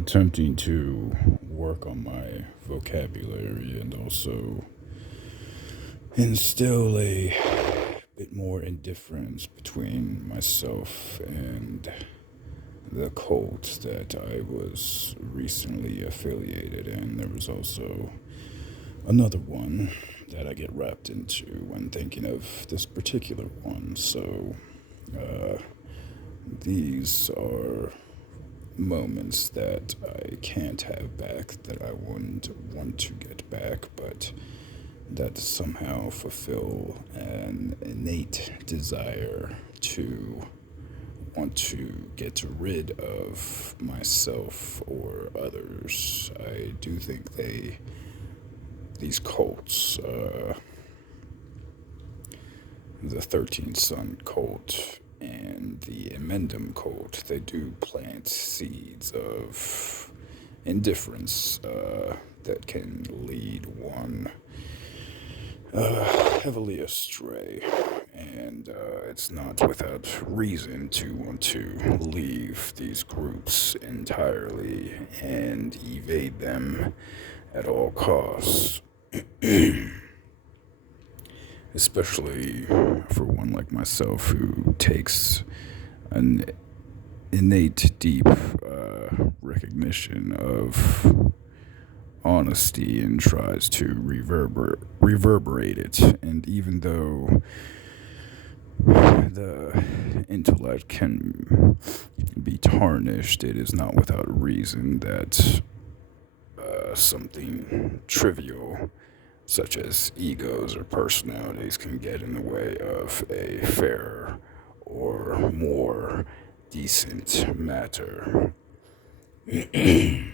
attempting to work on my vocabulary and also instill a bit more indifference between myself and the cult that I was recently affiliated in. There was also another one that I get wrapped into when thinking of this particular one. So, uh, these are moments that I can't have back, that I wouldn't want to get back, but that somehow fulfill an innate desire to want to get rid of myself or others. I do think these cults, the 13th Son cult and the Emendum cult, they do plant seeds of indifference that can lead one heavily astray. And it's not without reason to want to leave these groups entirely and evade them at all costs. Especially for one like myself who takes an innate, deep recognition of honesty and tries to reverberate it. And even though the intellect can be tarnished, it is not without reason that something trivial such as egos or personalities can get in the way of a fairer or more decent matter. I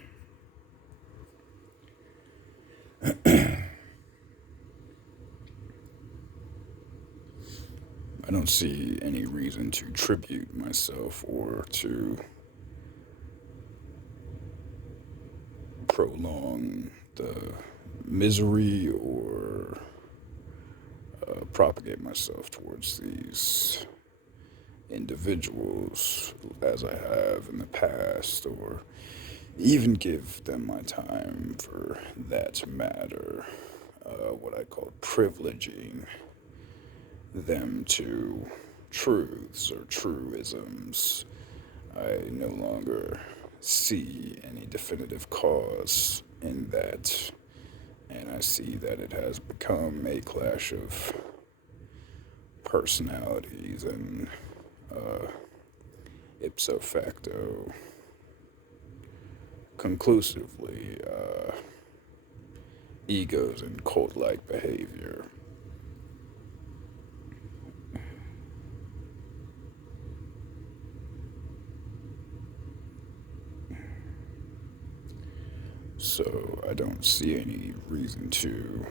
don't see any reason to tribute myself or to prolong the misery or propagate myself towards these individuals as I have in the past, or even give them my time for that matter. What I call privileging them to truths or truisms. I no longer see any definitive cause in that, and I see that it has become a clash of personalities and ipso facto, conclusively, egos and cult like behavior. So I don't see any reason to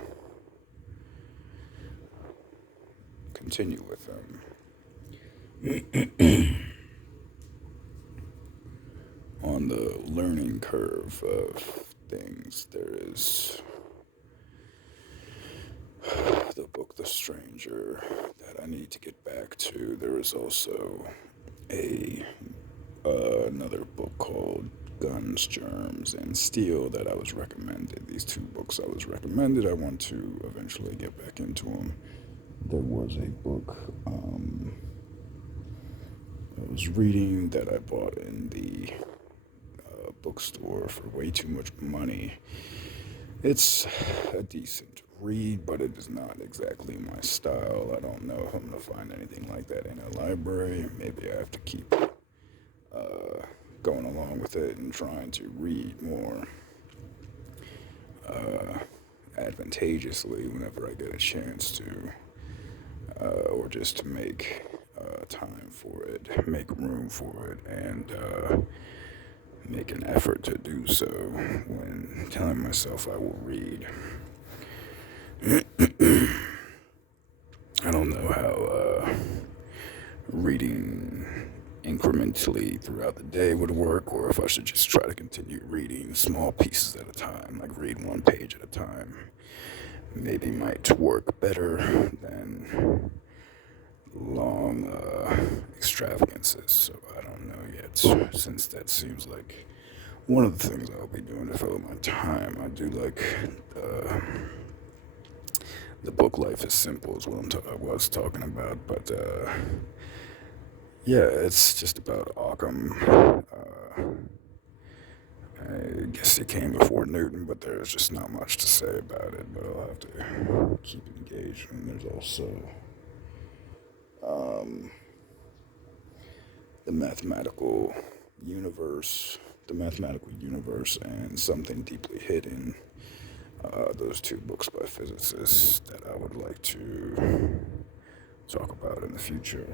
continue with them. On the learning curve of things, there is the book The Stranger that I need to get back to. There is also a another book called Guns, Germs, and Steel that I was recommended. These two books I was recommended. I want to eventually get back into them. There was a book I was reading that I bought in the bookstore for way too much money. It's a decent read, but it is not exactly my style. I don't know if I'm going to find anything like that in a library. Maybe I have to keep going along with it and trying to read more advantageously whenever I get a chance to, or just to make time for it, make room for it, and make an effort to do so when telling myself I will read. I don't know how reading incrementally throughout the day would work, or if I should just try to continue reading small pieces at a time, like read one page at a time. Maybe might work better than long extravagances, so I don't know yet, since that seems like one of the things I'll be doing to fill my time, I do like uh, the book Life is Simple is what I was talking about, but yeah, it's just about Occam. I guess he came before Newton, but there's just not much to say about it. But I'll have to keep engaged. And there's also um, the mathematical the mathematical universe, and Something Deeply Hidden. Those two books by physicists that I would like to talk about in the future.